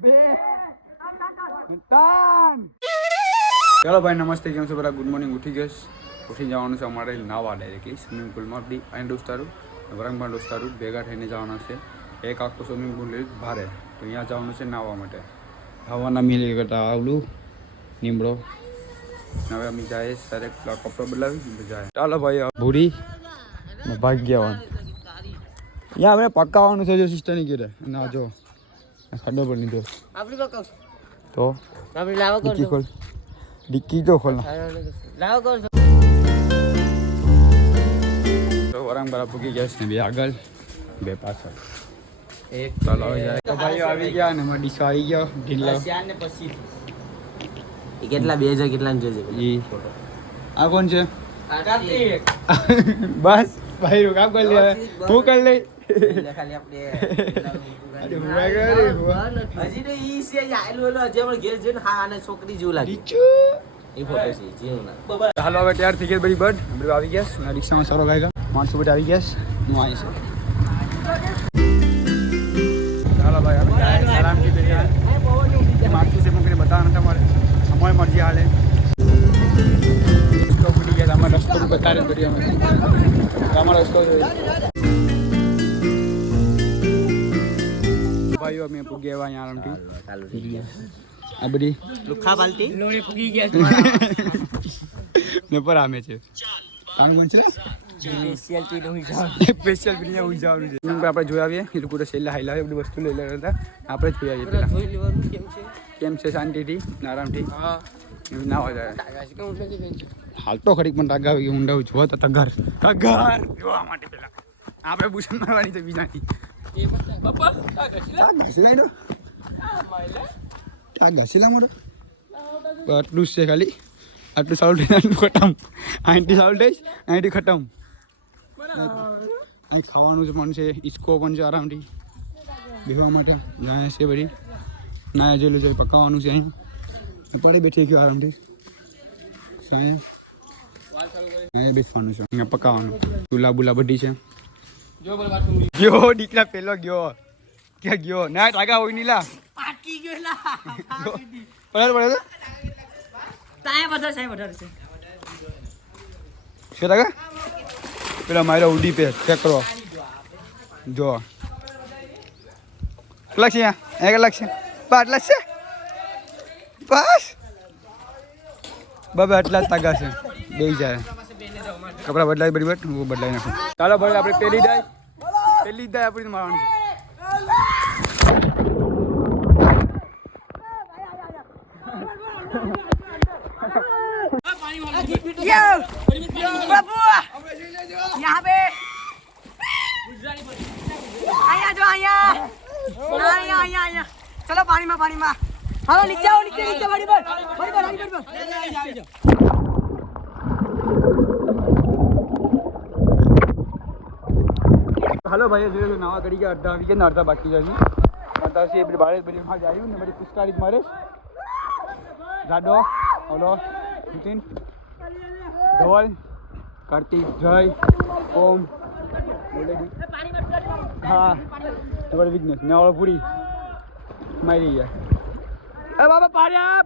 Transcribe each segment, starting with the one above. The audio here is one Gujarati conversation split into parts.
चलो भाई नमस्ते केम छो बड़ा गुड मॉर्निंग उठी गए उठी जवानुं छे अमारे नावा डायरेक्टली स्विमिंग पूल में अपनी अहीं दोस्तारू वरंगबा दोस्तारू भेगा थईने जवाना छे एक आखो स्विमिंग पूल भारे तो अहींया जवानुं छे नाहवा माटे हवाना मिली करता आवलू नीमड़ो हवे अमी जाए सारे कपड़ा बदलावी जाए चलो भाई भूरी भाग गया यहाँ अपने पक्का आवानुं छे जो सिस्टर नहीं कीधे ना जो खड्डो पर नहीं दो આપણી પકાવ तो આપણી લાવો डिक्की કરજો खोल डिक्की तो खोलना લાવો કરજો तो वरंग बड़ा पुकी गैस ने भी आगल बे पाछળ एक ચાલો આવી જાય તો ભાઈઓ આવી ગયા ને અમાર ડીશો આવી ગયો ઢીલો શ્યાન ને પછી એ કેટલા 2000 કેટલા ને જોજે ઈ આ કોણ છે કાર્તિક બસ ભાઈ રો કામ કરી લે હું કરી લઈ ખાલી આપણે અરે હુવા કરે હુવા હજી તો ઈ છે આયલું એલો હજી આપણે ઘેર જઈને હા આને છોકરી જેવું લાગે ડીચુ એ ફોટો છે જેવું ના હાલો હવે તૈયાર થઈ ગઈ બધી બર્ડ બધું આવી ગયા ને રિક્ષામાં સારો ગાયગા માણસો બધા આવી ગયા હું આવી છે ચાલો ભાઈ હવે આરામ થી બેઠા માગતું છે મને બતાવવા નથી અમારે અમારી મરજી હાલે તો ફૂટી ગયા અમારા રસ્તો બતારે કરી અમે અમારો રસ્તો ભાઈઓ અમે પૂગ્યા એવા અહીંયા આરામથી આ બધી લુખા બાલટી લોરે પૂગી ગયા ને પર આમે છે કામ કોણ છે સ્પેશિયલ ટી નું જાવ સ્પેશિયલ બિરિયા ઉઈ જવાનું છે આપણે જોઈ આવીએ એ લોકો છેલ્લા હાઈલા એ બધી વસ્તુ લઈ લેતા હતા આપણે જોઈ આવીએ પેલા જોઈ લેવાનું કેમ છે શાંતિથી આરામથી હા એવું ના હોય તાગા છે કેમ ઉઠે છે હાલ તો ખરી પણ તાગા આવી ઊંડા જો તો તગર જોવા માટે પેલા આપણે ભૂષણ મારવાની છે બીજાની એ મત બાપા તાગા ઘસીલા મોડો આટલું જ છે ખાલી આટલું સાઉલ આટલું ખતમ અહીંથી સાઉલ થઈશ અહીંથી ખતમ અહીં ખાવાનું પણ છે ઈસકો પણ છે આરામથી બેસવા માટે જાય છે બધી ના જેલું છે પકાવવાનું છે અહીં પાડી બેઠી ગયો આરામથી અહીંયા બેસવાનું છે અહીંયા પકાવવાનું ચૂલા બુલા બધી છે ગયો દીકરા પેલો ગયો ક્યાં ગયો ના ટાગા હોય નીલા પાકી ગયો લા પડે પડે તાય વધારે છે વધારે છે છે ટાગા પેલા મારો ઉડી પે ચેક કરો જો કેટલા છે એક લાખ છે આટલા છે બસ બાબા આટલા જ તાગા છે બે જાય કપડા બદલાય બધી બટ હું બદલાઈ નાખું ચાલો ભાઈ આપણે પેલી જાય આપણી મારવાની यहाँ पे आया जो आया चलो पानी में हेलो नीचे आओ नीचे बड़ी पर हेलो भाई जो नवा गड़ी के अड्डा આવી ગયા અડધા બાકી છે અડધા છે બધી બારે બધી માં આવ્યું ને બધી પિસ્તાળીસ મારે જાડો ઓલો નીતિન ધવલ કાર્તિક જય ઓમ હા તમારે વિઘ્નેશ ને ઓલો પૂરી મારી ગયા એ બાબા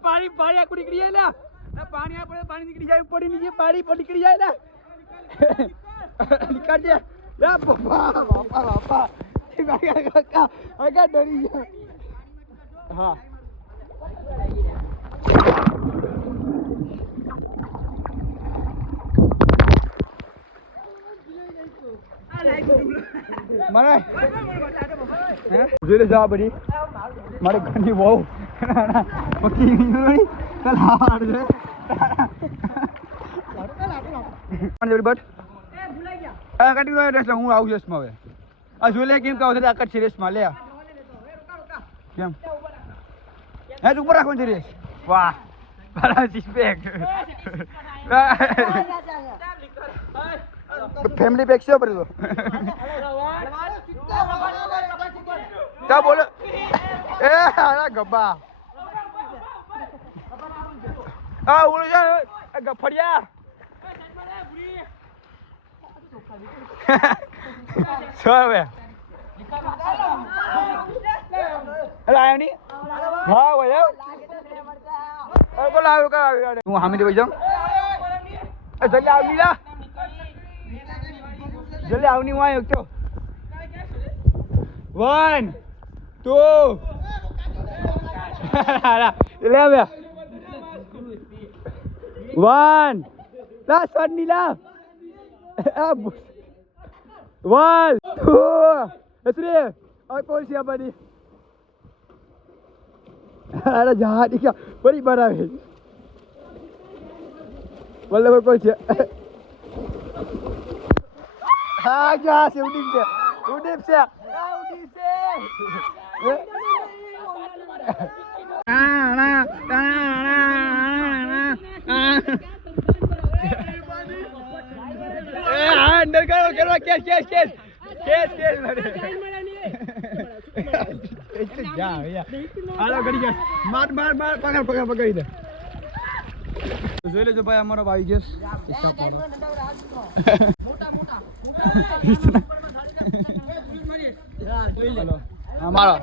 પાણી કુડી નીકળી જાય લા પાણી આપણે પાણી નીકળી જાય પડી નીચે પાણી પર નીકળી જાય લા નીકળ દે લા બાપા આગા ડરી ગયા હા મારે જોઈ જા બધી મારે ઘરની બહુ પકી નહીં ચાલ હાડ છે બટ કાઢી ગયો હું આવું છું હવે આ જોઈ લે કેમ કહો છે આકટ સિરિયસમાં લે કેમ હે ઉપર રાખવાનું સિરિયસ વાહ બરા રિસ્પેક્ટ ફેમિલી પેક છે પર તો क्या बोलो ए आला गब्बा आ उड़ जा गफड़िया सब है અરે આયો નહીં હા ભાઈ આવ બોલ આવ્યો કા હું હામીથી ભાઈ જાઉં જલ્દી આવ લીલા જલ્દી આવની હું આવ્યો છો 1 2 લે આવે 1 last one નીલા 1 2 3 और कौन सी बड़ी अरे जहाँ दिखा बड़ी बड़ा है बोले कौन सी हाँ जहाँ से उड़ीप से अंदर करो केस जा भैया आलो गड़ी गया मार पकड़ दे જોઈ લેજો ભાઈ અમારો આવી ગયો અમારો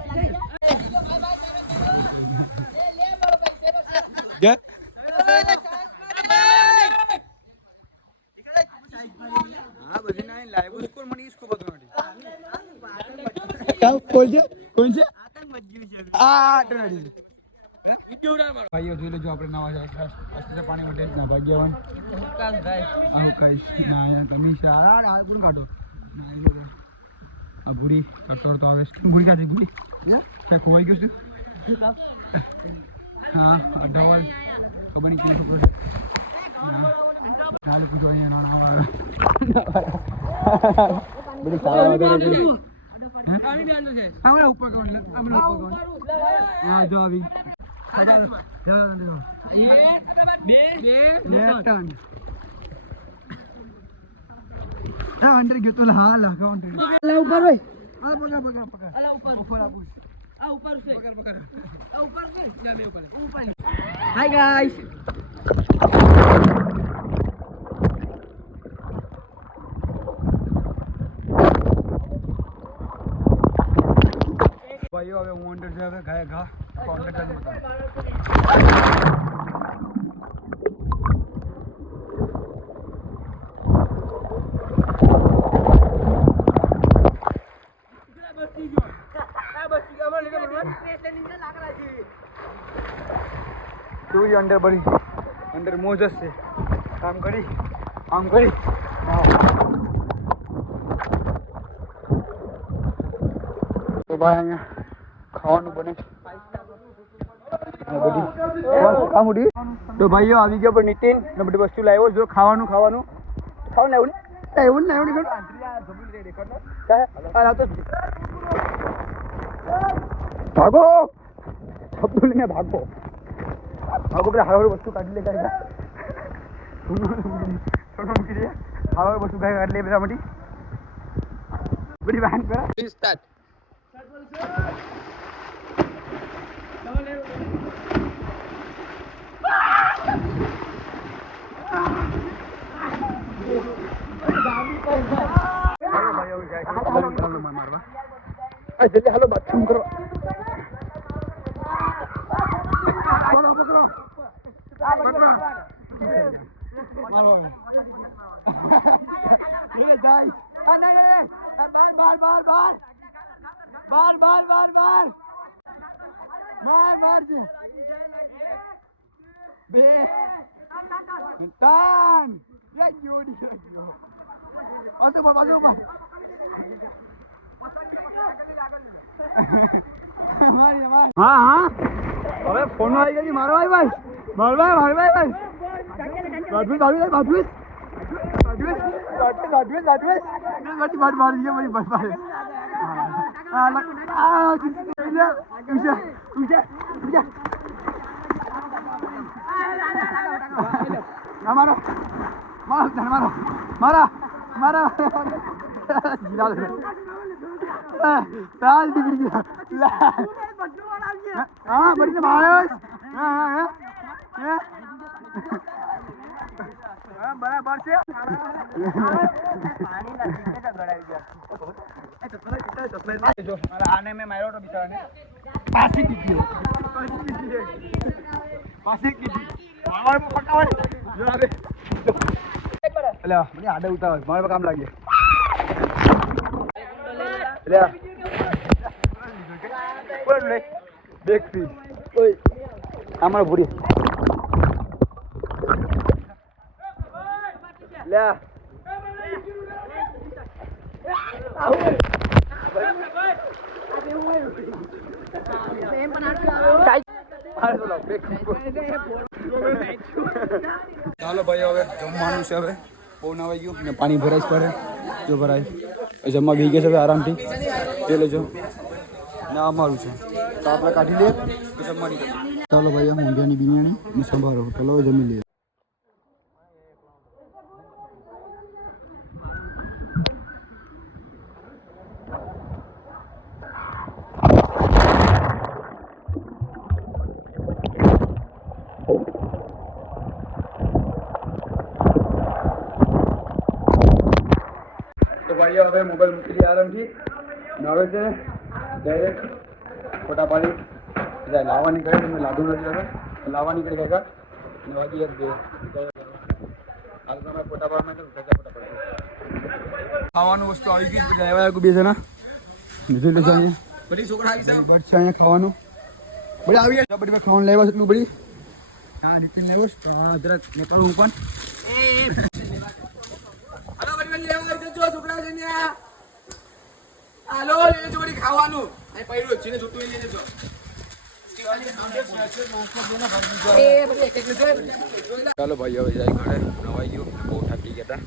क्या हाँ बजी नहीं लाइव स्कोर मनी इसको बताओ क्या कौन से भाइयों જોઈ લેજો આપણે નવા જાય અસ્તે પાણી માટે ના ભાગ્યવાન કાસ ભાઈ આમ કઈ ના યાર તમે સારા આ કોણ કાઢો ના લો આ ભૂરી કાટોર તો આવે ભૂરી કાઢી ભૂરી કે કોઈ ગયો છે હા ડબલ ખબર નહીં કેવું છોકરો ચાલે પૂછો અહીંયા ના બડી સારા વગર આવી બી અંદર છે હમણાં ઉપર કોણ હા જો આવી अंदर गयो तो हाल अकाउंट अल्लाह ऊपर ओए आ पकड़ अल्लाह ऊपर आ ऊपर से पकड़ आ ऊपर से जा मैं ऊपर हाय गाइस भाइयों હવે હું અંડર છે હવે ઘાય ઘા કોન્ટેક્ટ કરી બતાવો તું અંડર બડી અંડર મોજસ છે આમ કરી તો ભાઈ અહીંયા ખાવાનું બને તો ભાઈઓ આવી ગયા પર નીતિન ને બધી વસ્તુ લાવ્યો જો ખાવાનું ખાવાનું ભાગો ભાગો પેલા હળવળ વસ્તુ કાઢી લે કાઢી હળવળ વસ્તુ કાઢી લે બધા મટી બધી વાહન કરા સ્ટાર્ટ जल्दी हेलो बाथरूम करो पकड़ो मारो ये गाइस नहीं मार जी बे तान ये यूडी आसे ऊपर हाँ હવે ફોન આવી ગયો મારો ભાઈ મારા તાલ દીકરી हाँ बड़ी से मारो હા બરાબર છે જો મારા આને મેં માર્યો તો બિચારાને પાછી કીધી મારવા પટાવા જો આવે અલ્યા મને આડે ઉતાવ મારે કામ લાગે અલ્યા બોલ લે બેક ફી ઓય અમાર ભૂરી લ્યા ચાલો ભાઈ હવે જમવાનું છે હવે બહુ નવાઈ ગયું ને પાણી ભરાઈ પડે જો ભરાય જમવા બી ગયા છે હવે આરામથી તે લેજો ના અમારું છે તો આપણે કાઢી લઈએ તો જમવાની કરીએ ચાલો ભાઈ ઊંધિયાની બિરયાની ને સંભારો ચાલો હવે જમી લઈએ તો ભાઈઓ હવે મોબાઈલ મૂકી દઈએ આરામથી હવે છે ડાયરેક્ટ ફોટા પાડી લાવવા નીકળે તમે લાદું નથી હવે લાવવા નીકળે કાકા ને વાગી એક બે હાલ તમે ફોટા પાડવા તો ફોટા પાડો ખાવાનું વસ્તુ આવી ગઈ છે લેવા આવ્યા બે જણા નીચે લેજો અહીંયા બધી છોકરા આવી છે બટ છે અહીંયા ખાવાનું બધી આવી ગયા બધી ખાવાનું લેવા છે એટલું બધી હા નીચે લેવો છે હા જરાક નીકળું હું પણ હાલો બધી લેવા આવી જજો છોકરા છે ને હાલો લેજો બધી ખાવાનું અહીં પડ્યું છે ને છૂટું લઈ લેજો ચાલો ભાઈ હવે જાય ઘરે નવાઈ ગયું બહુ થાકી ગયા હતા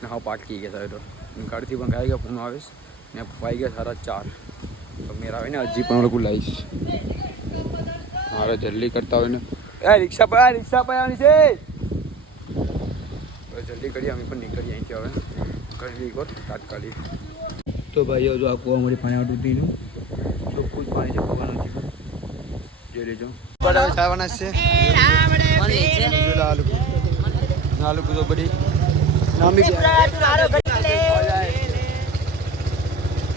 ને હા પાટકી ગયા હતા તો ઘરથી પણ ગાઈ ગયા ફોન આવીશ ને પાઈ ગયા 4:30 તો મેરા આવે ને હજી પણ લોકો લાવીશ મારે જલ્દી કરતા હોય ને રિક્ષા પર આવવાની છે જલ્દી કરીએ અમે પણ નીકળીએ અહીંથી હવે કરી ગયો તાત્કાલિક તો ભાઈઓ જો આ કૂવા મારી પાણી આવતું હતું ચોખ્ખું જ પાણી છે પવાનું છે જોઈ લેજો બરાબર ચાવાના છે નાલુ કુદો બડી નામી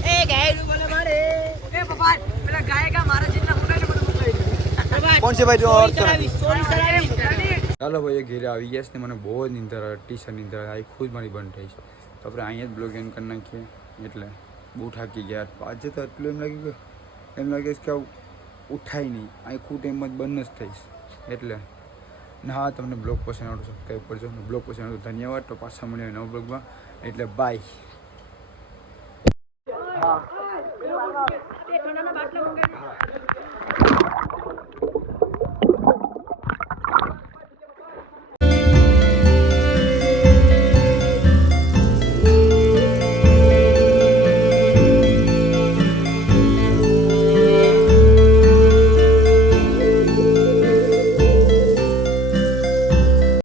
એ ગાયનું બોલે મારે એ પપ્પા પેલા ગાય કા મારા જેટલા મોટા બધું મોકલાઈ કોણ છે ભાઈ સોરી સરાવી ચાલો ભાઈ ઘેરે આવી ગયા છે ને મને બહુ જ નીંદર ટીશન નીંદર આવી ખુદ મારી બંધ થઈ છે તો આપણે અહીંયા જ બ્લોગ એન્ડ કરી નાખીએ એટલે બહુ થાકી ગયા આજે તો એટલું એમ લાગે કે ઉઠાય નહીં અહીં ખુદ એમ જ બંધ જ થઈશ એટલે ને હા તમને બ્લોગ પસંદ આવતો સબસ્ક્રાઈબ કરજો ને બ્લોગ પસંદ આવતો ધન્યવાદ તો પાછા મળીએ નવા બ્લોગમાં એટલે બાય હા